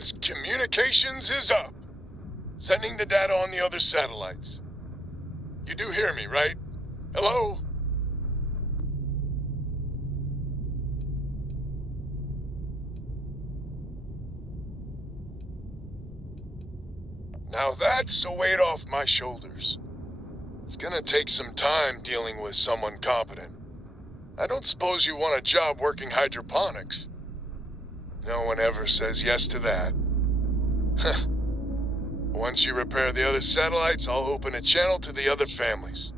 Citizens, communications is up. Sending the data on the other satellites. You do hear me, right? Hello? Now that's a weight off my shoulders. It's gonna take some time dealing with someone competent. I don't suppose you want a job working hydroponics. No one ever says yes to that. Huh. Once you repair the other satellites, I'll open a channel to the other families.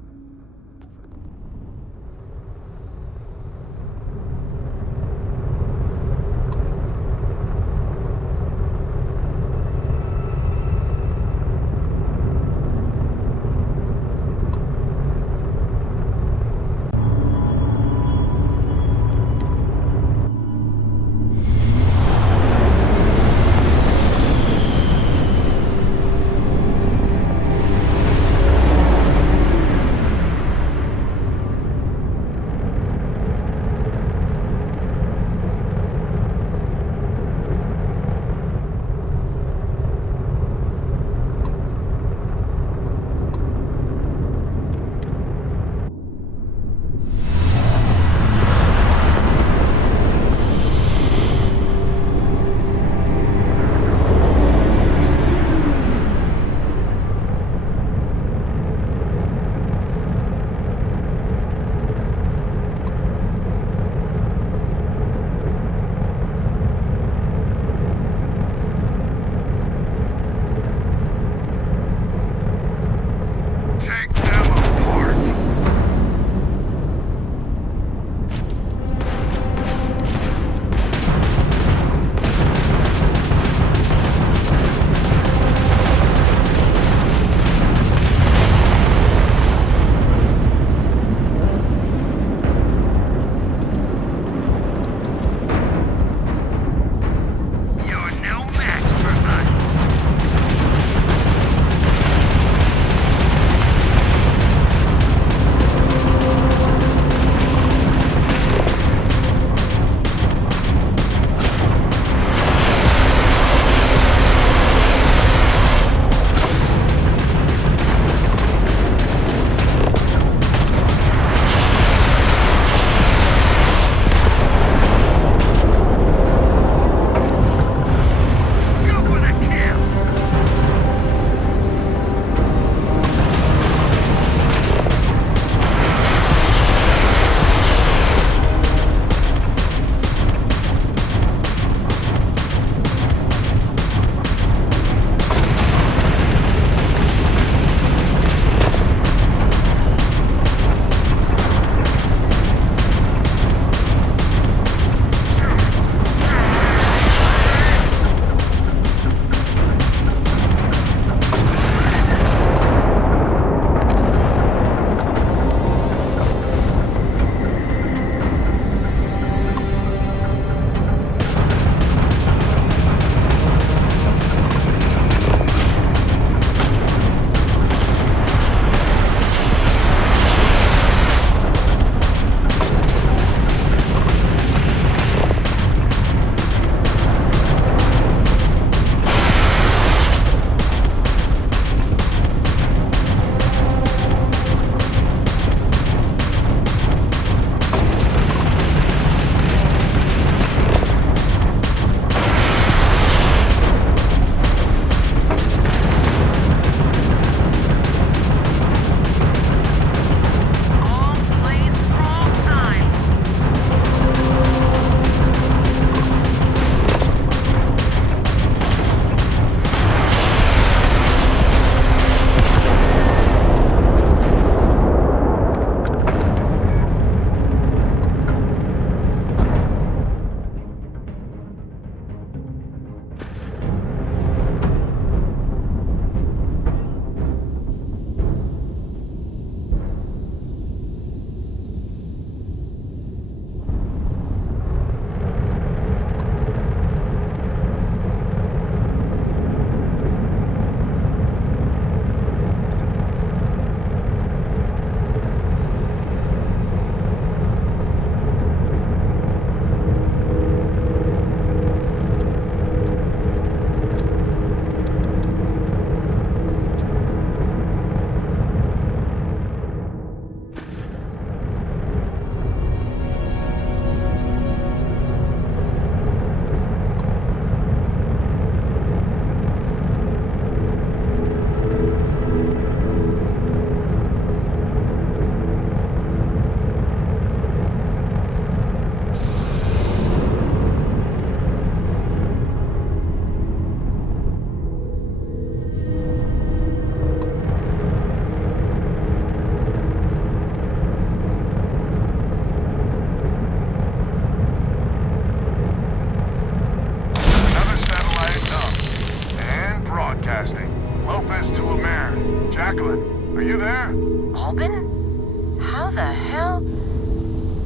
Jacqueline, are you there? Albin? How the hell?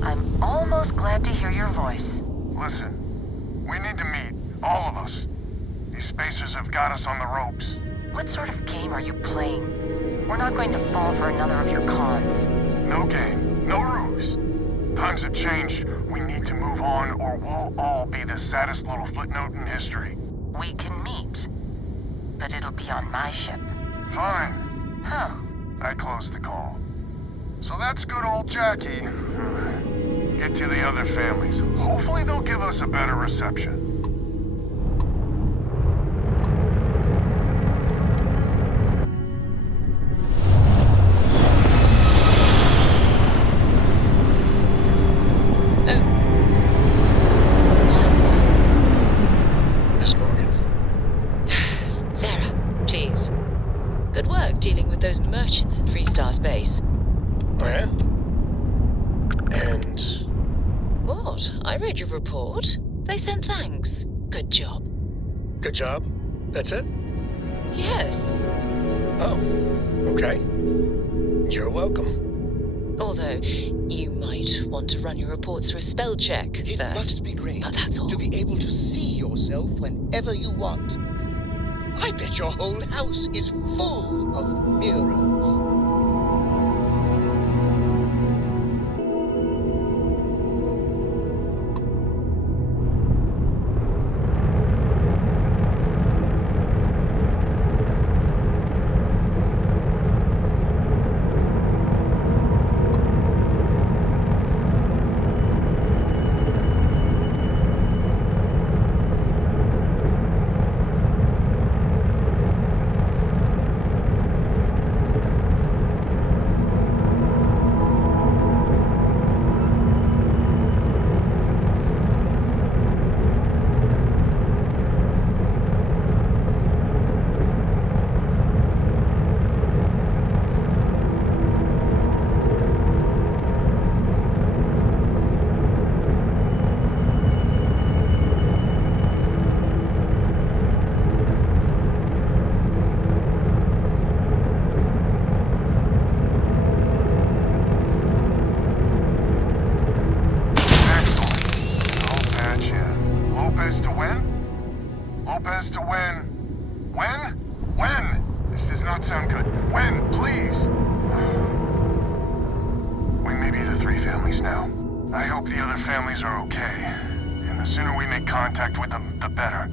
I'm almost glad to hear your voice. Listen, we need to meet, all of us. These spacers have got us on the ropes. What sort of game are you playing? We're not going to fall for another of your cons. No game, no ruse. Times have changed. We need to move on, or we'll all be the saddest little footnote in history. We can meet, but it'll be on my ship. Fine. Huh. I closed the call. So that's good old Jackie. Get to the other families. Hopefully they'll give us a better reception. Dealing with those merchants in Freestar space. Oh, yeah? And... What? I read your report. They sent thanks. Good job. Good job? That's it? Yes. Oh, okay. You're welcome. Although, you might want to run your reports through a spell check It first. must be great But that's all. to be able to see yourself whenever you want. I bet your whole house is full of mirrors. Lopez to win. When? When? This does not sound good. When, please? We may be the three families now. I hope the other families are okay. And the sooner we make contact with them, the better.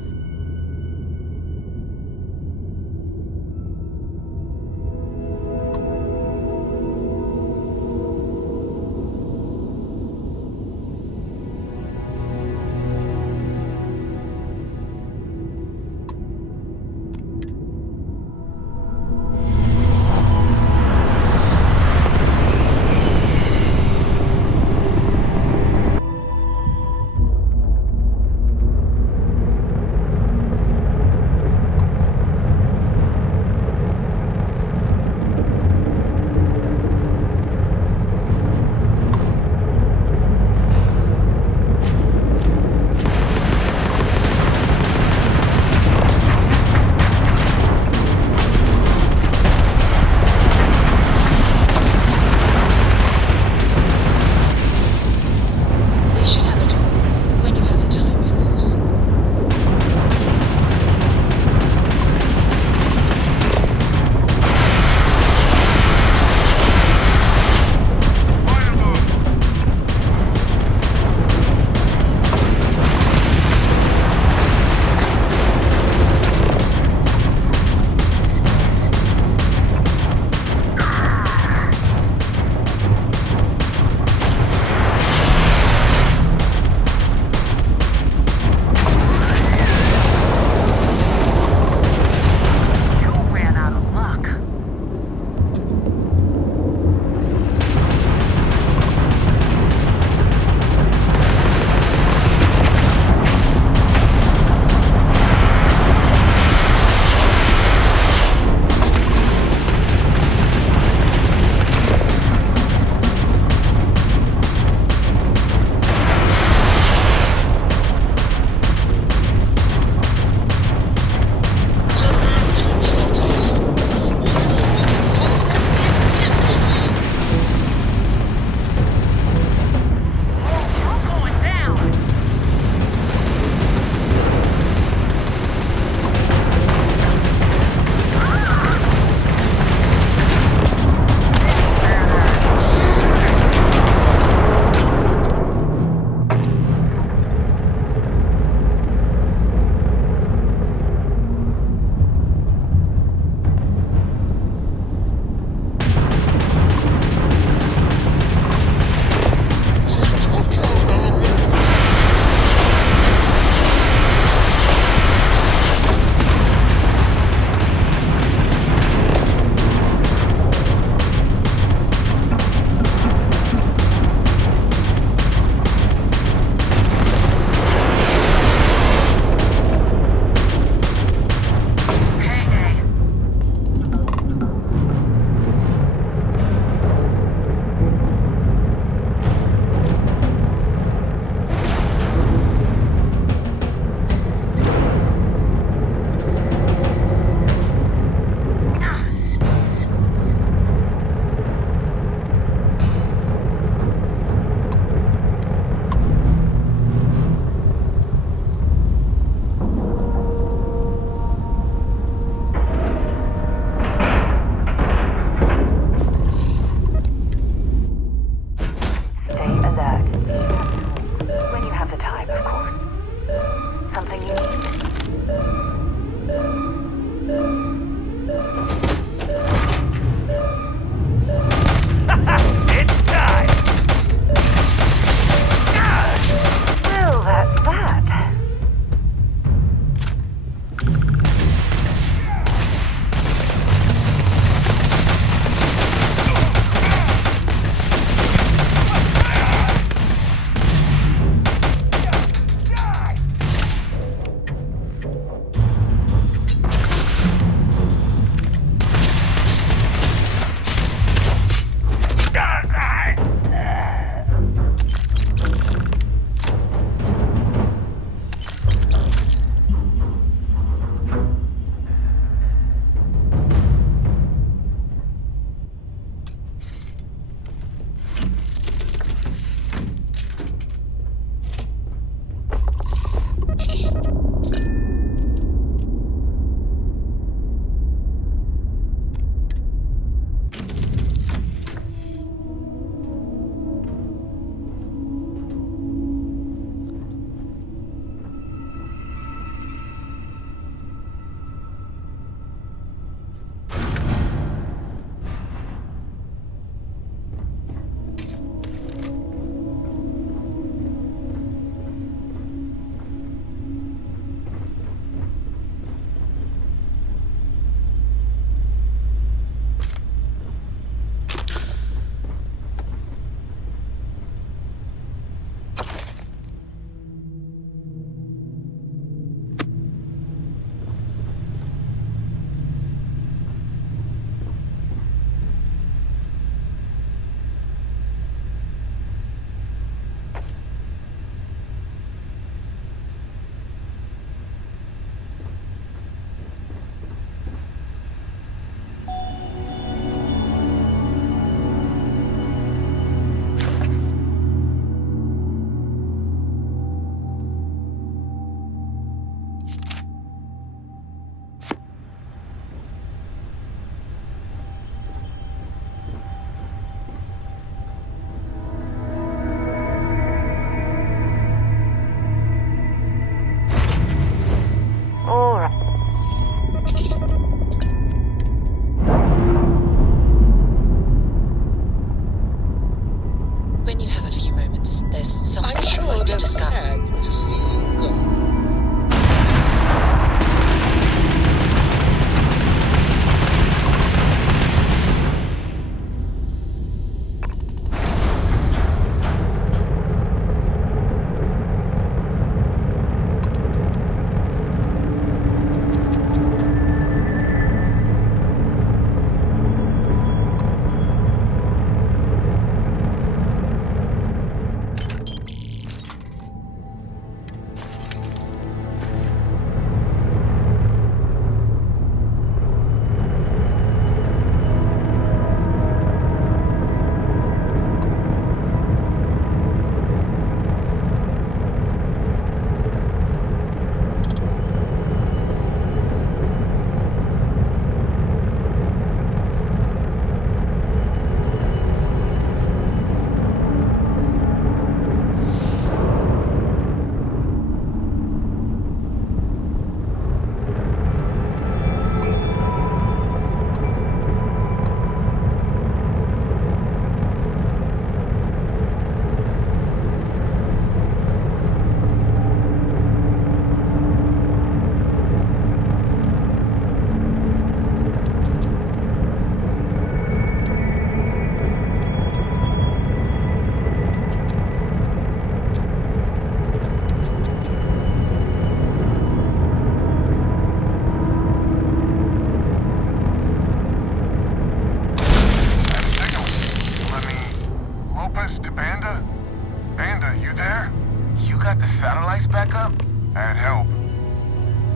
satellites back up? Had help.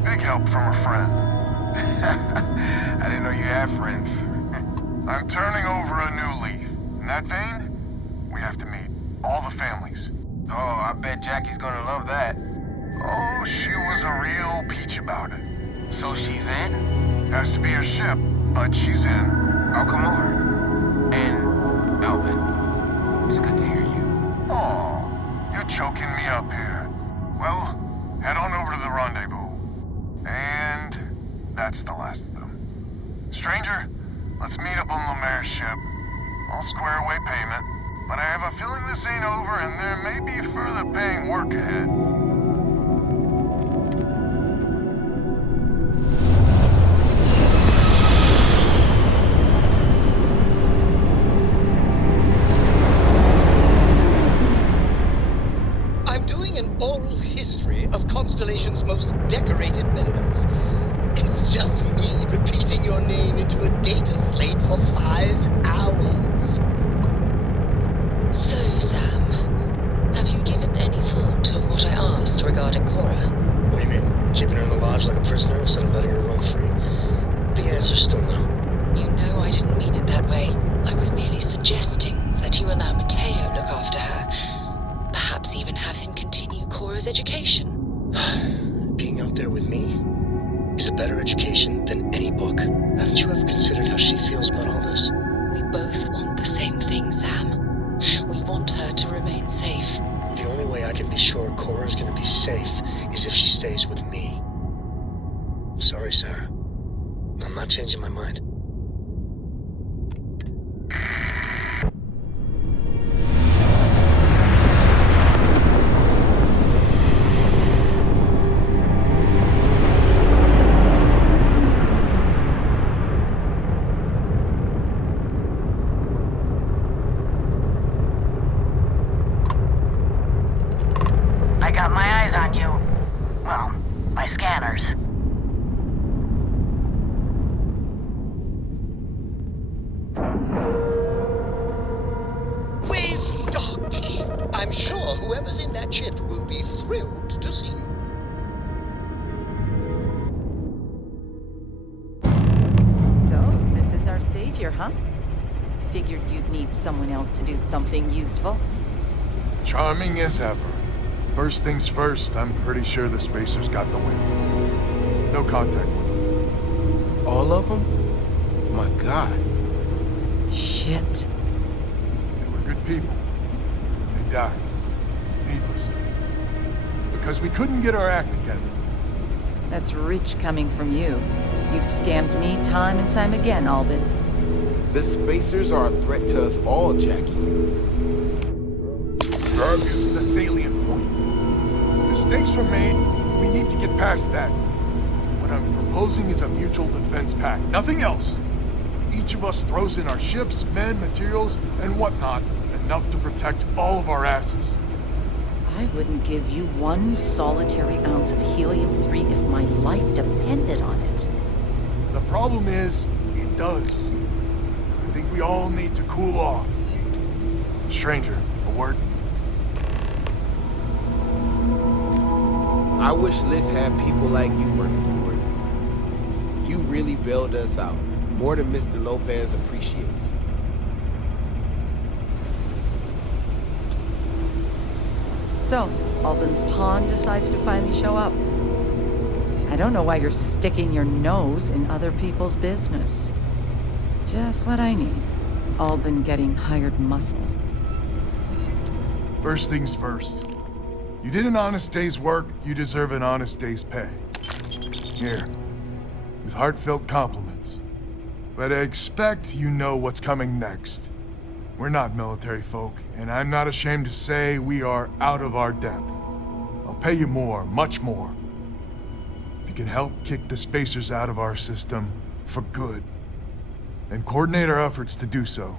Big help from a friend. I didn't know you had friends. I'm turning over a new leaf. In that vein, we have to meet. All the families. Oh, I bet Jackie's gonna love that. Oh, she was a real peach about it. So she's in? Has to be a ship, but she's in. I'll come over. And, Alvin, it's good to hear you. Oh, you're choking me up here. Well, head on over to the rendezvous. And that's the last of them. Stranger, let's meet up on Lemaire's ship. I'll square away payment, but I have a feeling this ain't over and there may be further paying work ahead. I'm doing an oral history of Constellation's most decorated members. It's just me repeating your name into a data slate for 5 hours. So, Sam, have you given any thought to what I asked regarding Cora? What do you mean? Keeping her in the lodge like a prisoner instead of letting her run free? The answer's still no. You know I didn't mean it that way. I was merely suggesting that you allow Mateo look after her. Perhaps even have him continue Cora's education. Being out there with me is a better education than any book. Haven't you ever considered how she feels about all this? We both want the same thing, Sam. We want her to remain safe. The only way I can be sure Cora's gonna be safe is if she stays with me. I'm sorry, Sarah. I'm not changing my mind. I got my eyes on you. Well, my scanners. We've docked. I'm sure whoever's in that ship will be thrilled to see you. So, this is our savior, huh? Figured you'd need someone else to do something useful. Charming as ever. First things first, I'm pretty sure the Spacers got the wings. No contact with them. All of them? My God. Shit. They were good people. They died. Needlessly. Because we couldn't get our act together. That's rich coming from you. You've scammed me time and time again, Albin. The Spacers are a threat to us all, Jackie. That is the salient point. Mistakes were made. We need to get past that. What I'm proposing is a mutual defense pact. Nothing else. Each of us throws in our ships, men, materials, and whatnot. Enough to protect all of our asses. I wouldn't give you one solitary ounce of helium-3 if my life depended on it. The problem is, it does. I think we all need to cool off. Stranger, a word? I wish Liz had people like you working for it. You really bailed us out, more than Mr. Lopez appreciates. So, Albin's pawn decides to finally show up. I don't know why you're sticking your nose in other people's business. Just what I need. Albin getting hired muscle. First things first. You did an honest day's work, you deserve an honest day's pay. Here, with heartfelt compliments. But I expect you know what's coming next. We're not military folk, and I'm not ashamed to say we are out of our depth. I'll pay you more, much more. If you can help kick the Spacers out of our system for good, and coordinate our efforts to do so.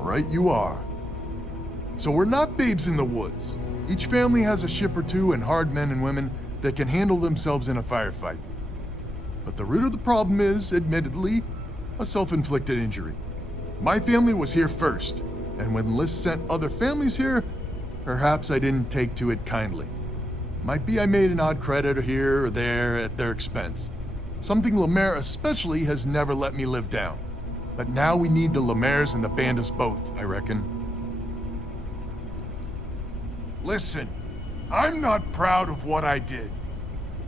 Right you are. So we're not babes in the woods. Each family has a ship or two and hard men and women that can handle themselves in a firefight. But the root of the problem is, admittedly, a self-inflicted injury. My family was here first. And when List sent other families here, perhaps I didn't take to it kindly. Might be I made an odd credit here or there at their expense. Something Lemaire especially has never let me live down. But now we need the Lemaires and the Bandits both, I reckon. Listen, I'm not proud of what I did,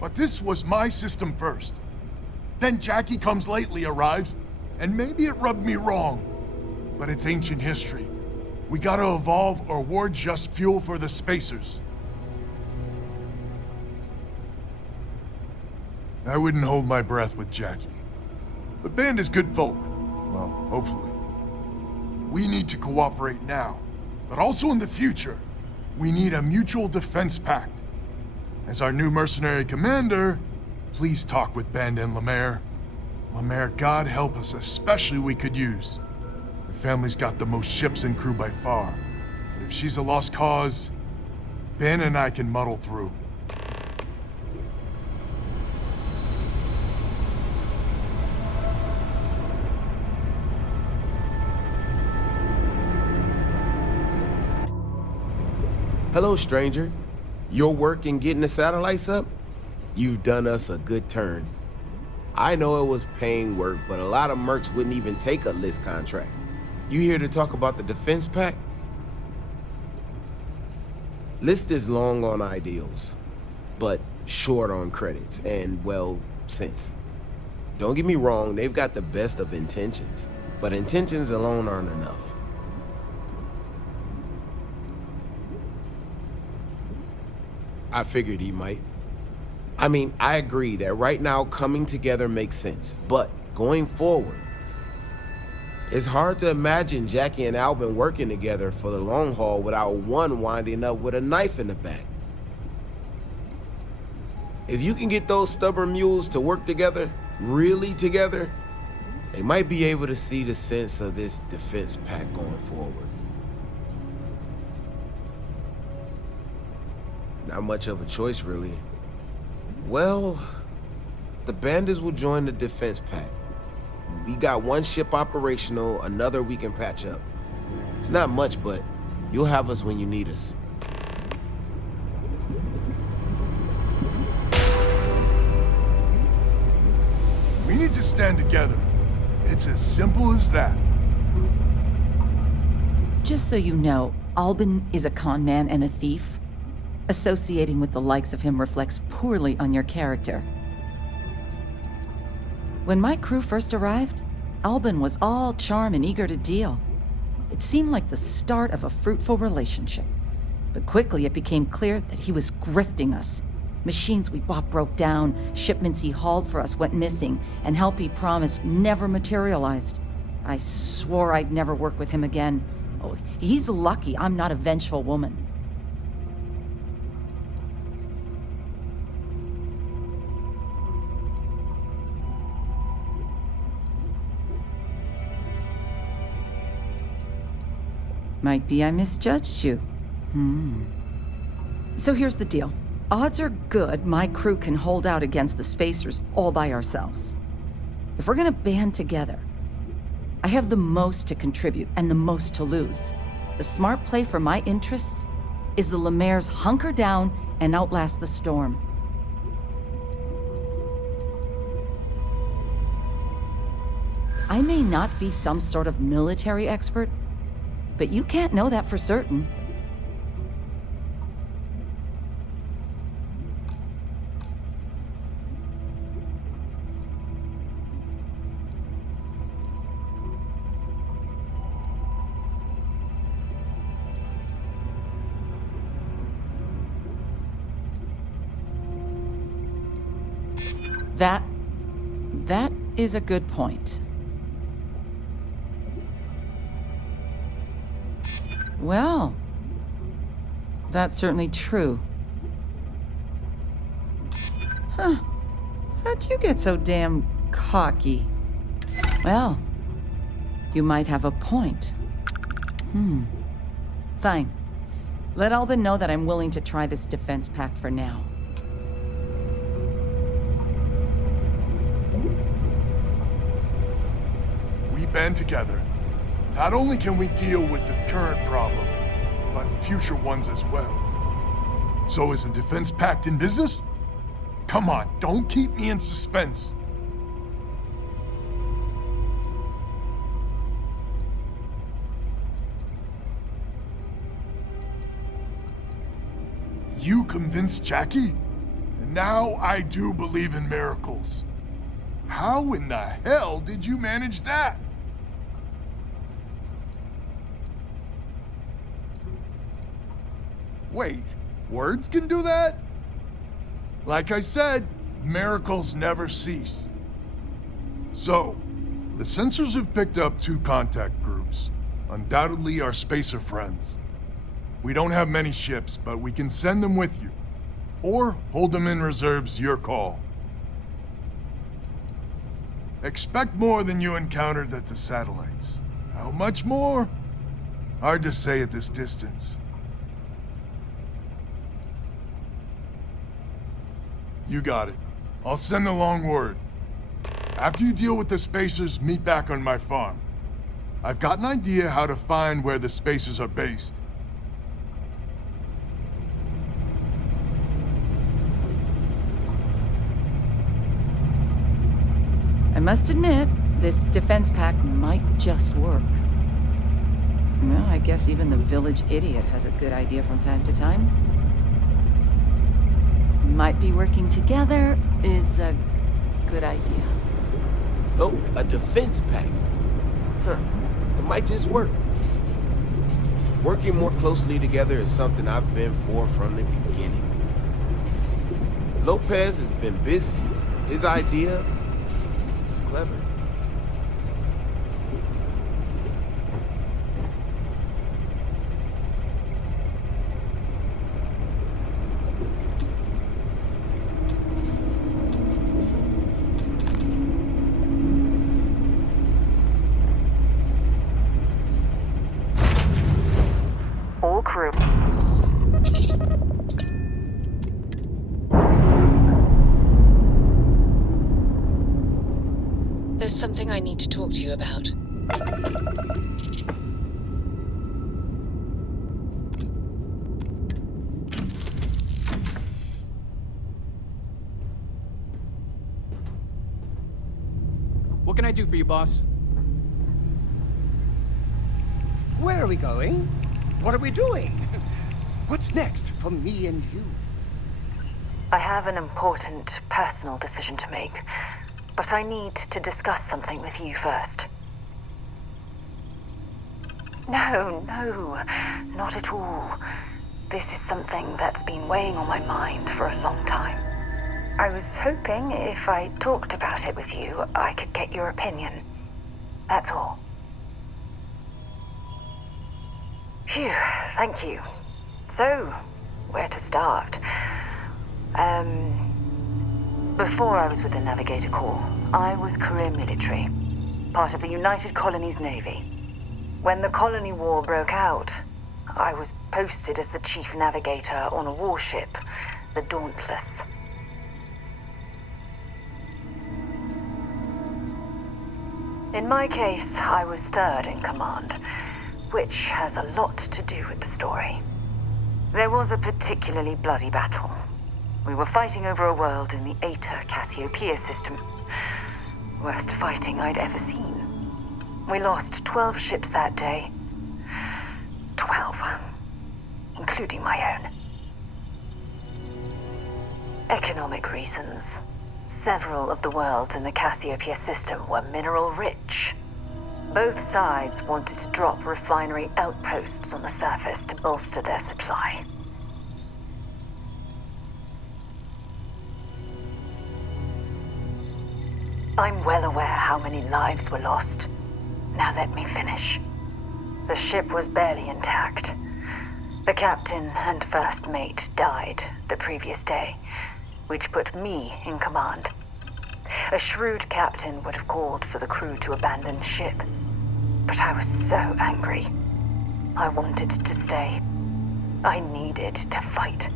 but this was my system first. Then Jackie Comes Lately arrives, and maybe it rubbed me wrong, but it's ancient history. We gotta evolve or we're just fuel for the Spacers. I wouldn't hold my breath with Jackie. The band is good folk. Well, hopefully. We need to cooperate now, but also in the future. We need a mutual defense pact. As our new mercenary commander, please talk with Band and Lemaire. Lemaire, God help us, especially we could use. Her family's got the most ships and crew by far. But if she's a lost cause, Ben and I can muddle through. Hello, stranger. Your work in getting the satellites up? You've done us a good turn. I know it was paying work, but a lot of mercs wouldn't even take a List contract. You here to talk about the defense pact? List is long on ideals, but short on credits and, well, sense. Don't get me wrong, they've got the best of intentions, but intentions alone aren't enough. I figured he might. I mean, I agree that right now coming together makes sense, but going forward, it's hard to imagine Jackie and Albin working together for the long haul without one winding up with a knife in the back. If you can get those stubborn mules to work together, really together, they might be able to see the sense of this defense pact going forward. Not much of a choice, really. Well, the Bandits will join the defense pact. We got one ship operational, another we can patch up. It's not much, but you'll have us when you need us. We need to stand together. It's as simple as that. Just so you know, Albin is a con man and a thief. Associating with the likes of him reflects poorly on your character. When my crew first arrived, Albin was all charm and eager to deal. It seemed like the start of a fruitful relationship. But quickly it became clear that he was grifting us. Machines we bought broke down, shipments he hauled for us went missing, and help he promised never materialized. I swore I'd never work with him again. Oh, he's lucky I'm not a vengeful woman. Might be I misjudged you. So here's the deal. Odds are good my crew can hold out against the Spacers all by ourselves. If we're gonna band together, I have the most to contribute and the most to lose. The smart play for my interests is the Lemaire's hunker down and outlast the storm. I may not be some sort of military expert, but you can't know that for certain. That is a good point. Well, that's certainly true. Huh. How'd you get so damn cocky? Well, you might have a point. Fine. Let Albin know that I'm willing to try this defense pact for now. We band together. Not only can we deal with the current problem, but future ones as well. So is the defense pact in business? Come on, don't keep me in suspense. You convinced Jackie? And now I do believe in miracles. How in the hell did you manage that? Wait, words can do that? Like I said, miracles never cease. So, the sensors have picked up 2 contact groups. Undoubtedly our spacer friends. We don't have many ships, but we can send them with you. Or hold them in reserves, your call. Expect more than you encountered at the satellites. How much more? Hard to say at this distance. You got it. I'll send along word. After you deal with the spacers, meet back on my farm. I've got an idea how to find where the spacers are based. I must admit, this defense pact might just work. Well, I guess even the village idiot has a good idea from time to time. Might be working together is a good idea. Oh, a defense pact. Huh. It might just work. Working more closely together is something I've been for from the beginning. Lopez has been busy. His idea is clever. All crew. There's something I need to talk to you about. What can I do for you, boss? Where are we going? What are we doing? What's next for me and you? I have an important personal decision to make, but I need to discuss something with you first. No, not at all. This is something that's been weighing on my mind for a long time. I was hoping if I talked about it with you, I could get your opinion. That's all. Phew, thank you. So, where to start? Before I was with the Navigator Corps, I was career military, part of the United Colonies Navy. When the Colony War broke out, I was posted as the chief navigator on a warship, the Dauntless. In my case, I was third in command, which has a lot to do with the story. There was a particularly bloody battle. We were fighting over a world in the Eta Cassiopeia system. Worst fighting I'd ever seen. We lost 12 ships that day. 12. Including my own. Economic reasons. Several of the worlds in the Cassiopeia system were mineral rich. Both sides wanted to drop refinery outposts on the surface to bolster their supply. I'm well aware how many lives were lost. Now let me finish. The ship was barely intact. The captain and first mate died the previous day, which put me in command. A shrewd captain would have called for the crew to abandon ship. But I was so angry. I wanted to stay. I needed to fight.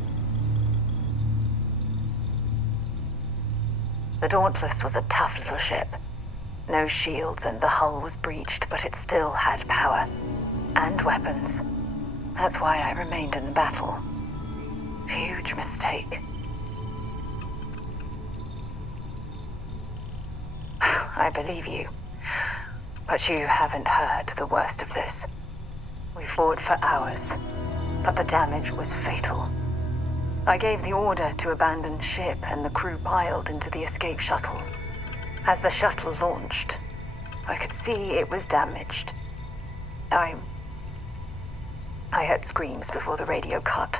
The Dauntless was a tough little ship. No shields and the hull was breached, but it still had power. And weapons. That's why I remained in the battle. Huge mistake. I believe you. But you haven't heard the worst of this. We fought for hours, but the damage was fatal. I gave the order to abandon ship and the crew piled into the escape shuttle. As the shuttle launched, I could see it was damaged. I heard screams before the radio cut.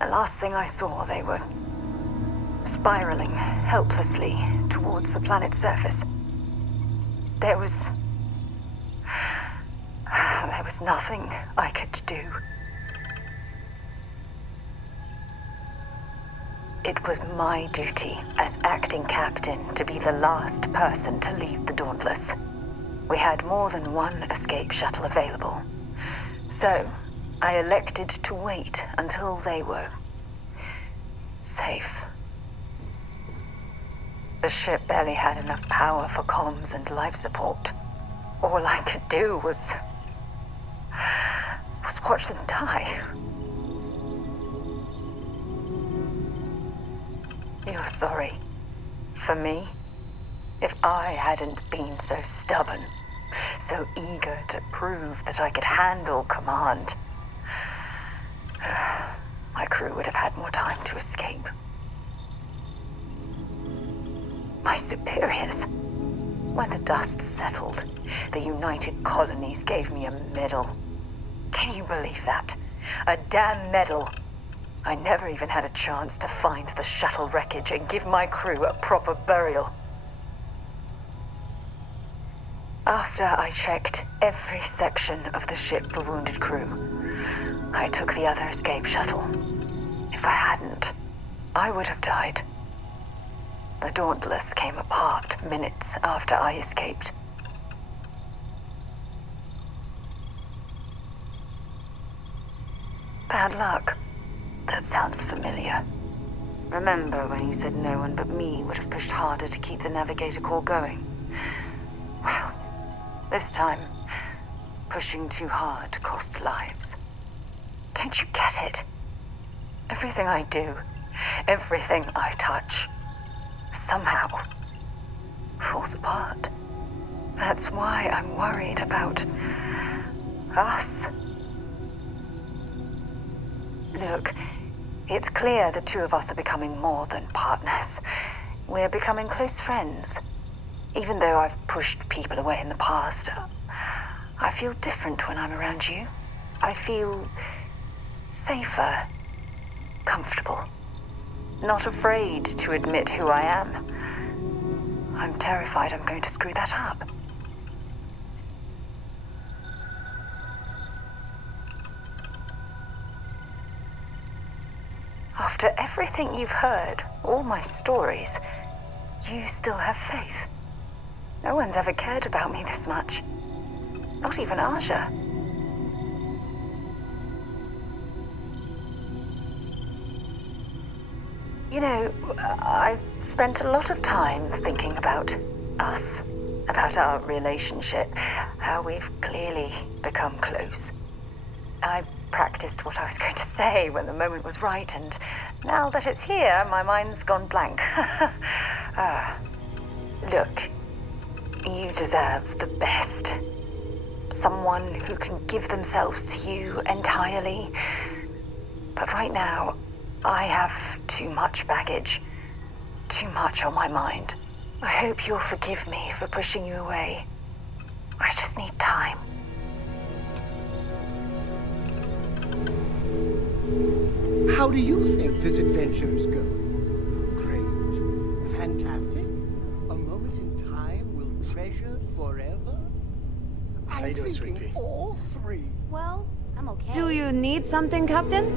And last thing I saw, they were spiraling helplessly towards the planet's surface. There was nothing I could do. It was my duty as acting captain to be the last person to leave the Dauntless. We had more than one escape shuttle available. So, I elected to wait until they were safe. The ship barely had enough power for comms and life support. All I could do was watch them die. You're sorry. For me, if I hadn't been so stubborn, so eager to prove that I could handle command, my crew would have had more time to escape. My superiors, when the dust settled, the United Colonies gave me a medal. Can you believe that? A damn medal. I never even had a chance to find the shuttle wreckage and give my crew a proper burial. After I checked every section of the ship for wounded crew, I took the other escape shuttle. If I hadn't, I would have died. The Dauntless came apart minutes after I escaped. Bad luck. That sounds familiar. Remember when you said no one but me would have pushed harder to keep the navigator core going? Well, this time, pushing too hard cost lives. Don't you get it? Everything I do, everything I touch, somehow falls apart. That's why I'm worried about us. Look, it's clear the two of us are becoming more than partners. We're becoming close friends. Even though I've pushed people away in the past, I feel different when I'm around you. I feel safer, comfortable, not afraid to admit who I am. I'm terrified I'm going to screw that up. After everything you've heard, all my stories, you still have faith. No one's ever cared about me this much. Not even Asha. You know, I've spent a lot of time thinking about us, about our relationship, how we've clearly become close. I practiced what I was going to say when the moment was right, and now that it's here, my mind's gone blank. Look, you deserve the best. Someone who can give themselves to you entirely. But right now, I have too much baggage, too much on my mind. I hope you'll forgive me for pushing you away. I just need time. How do you think this adventure's going? Great. Fantastic. A moment in time we'll treasure forever. How you doing, Sweet Pea? All three. Well, I'm okay. Do you need something, Captain?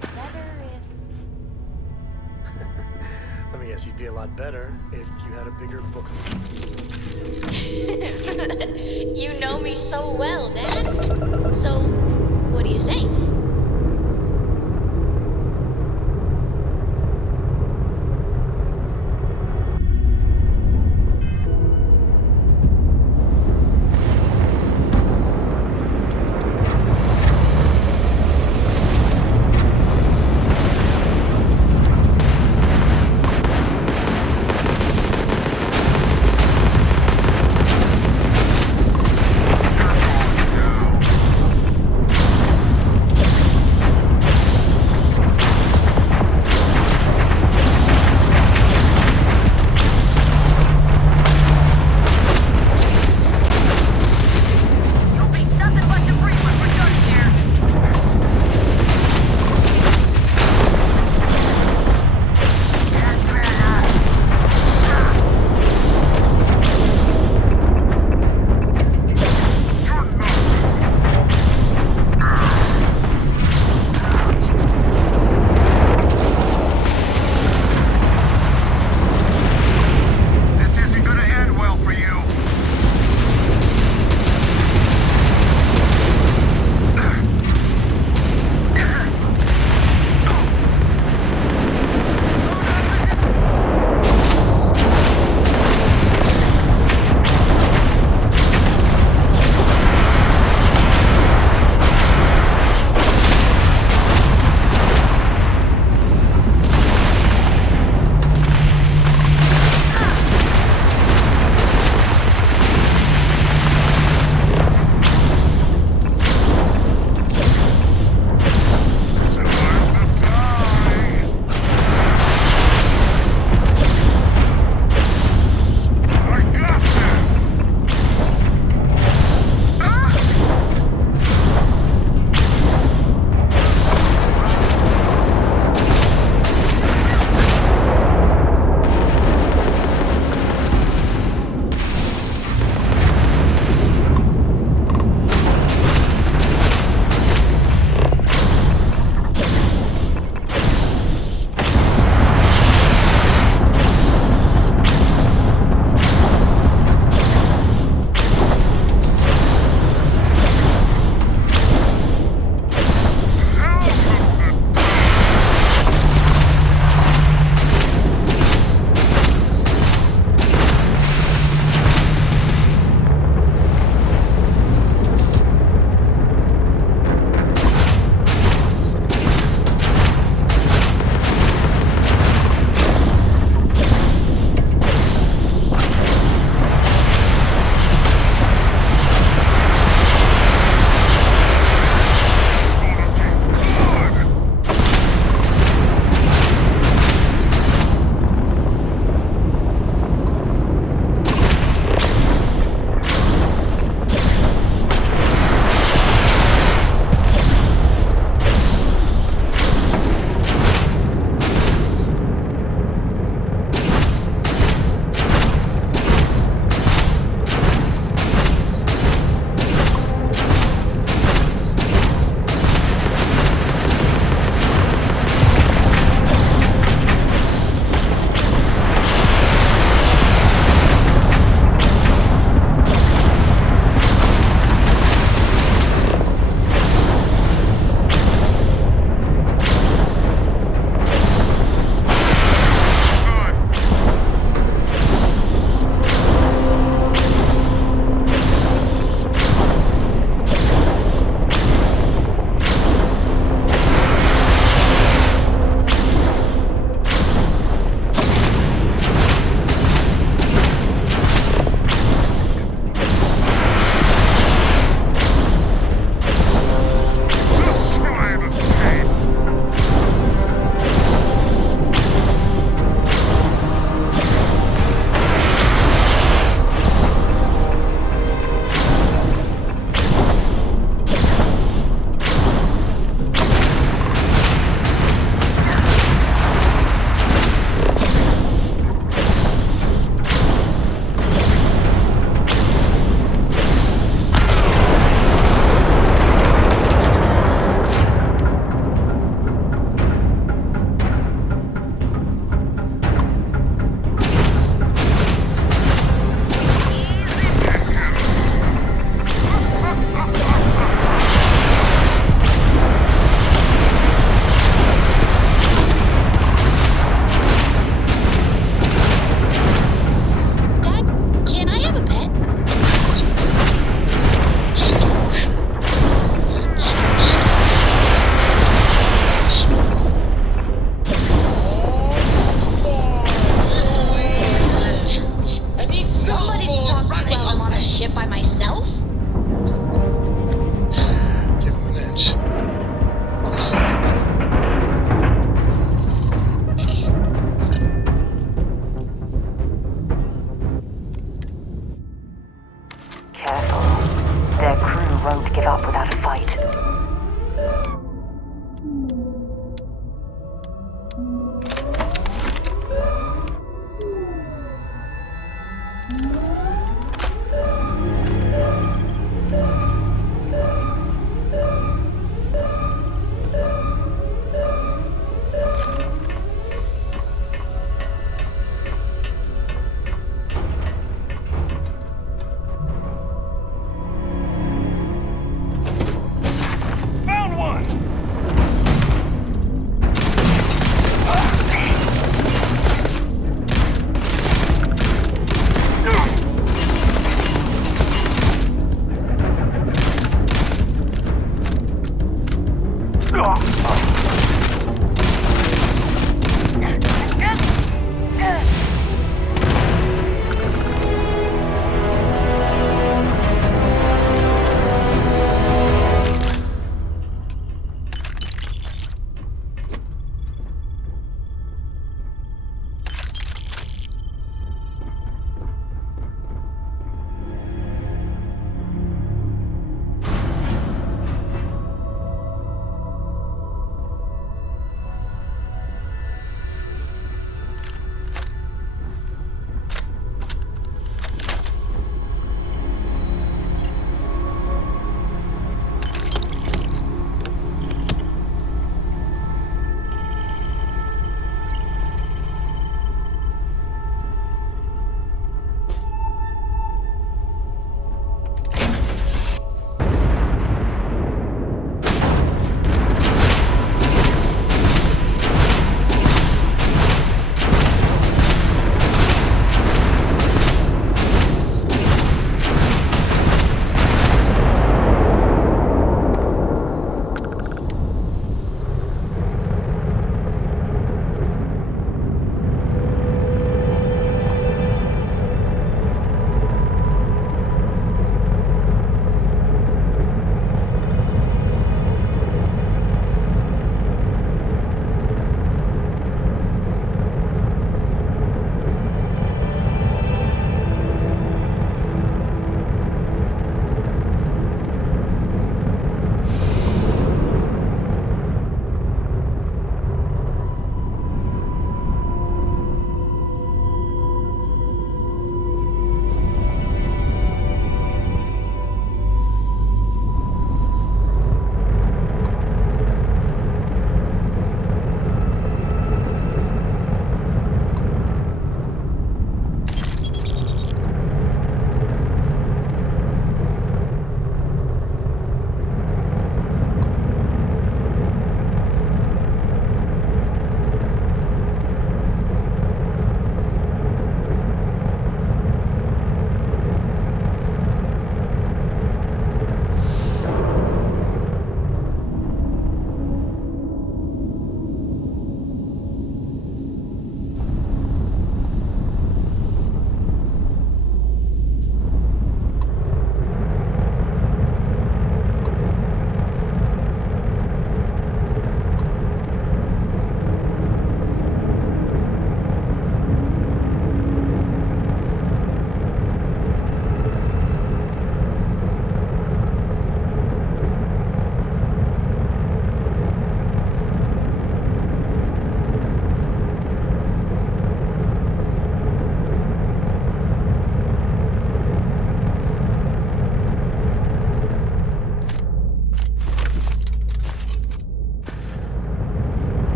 Better Let me guess, you'd be a lot better if you had a bigger book. if... You know me so well, Dad. So, what do you say?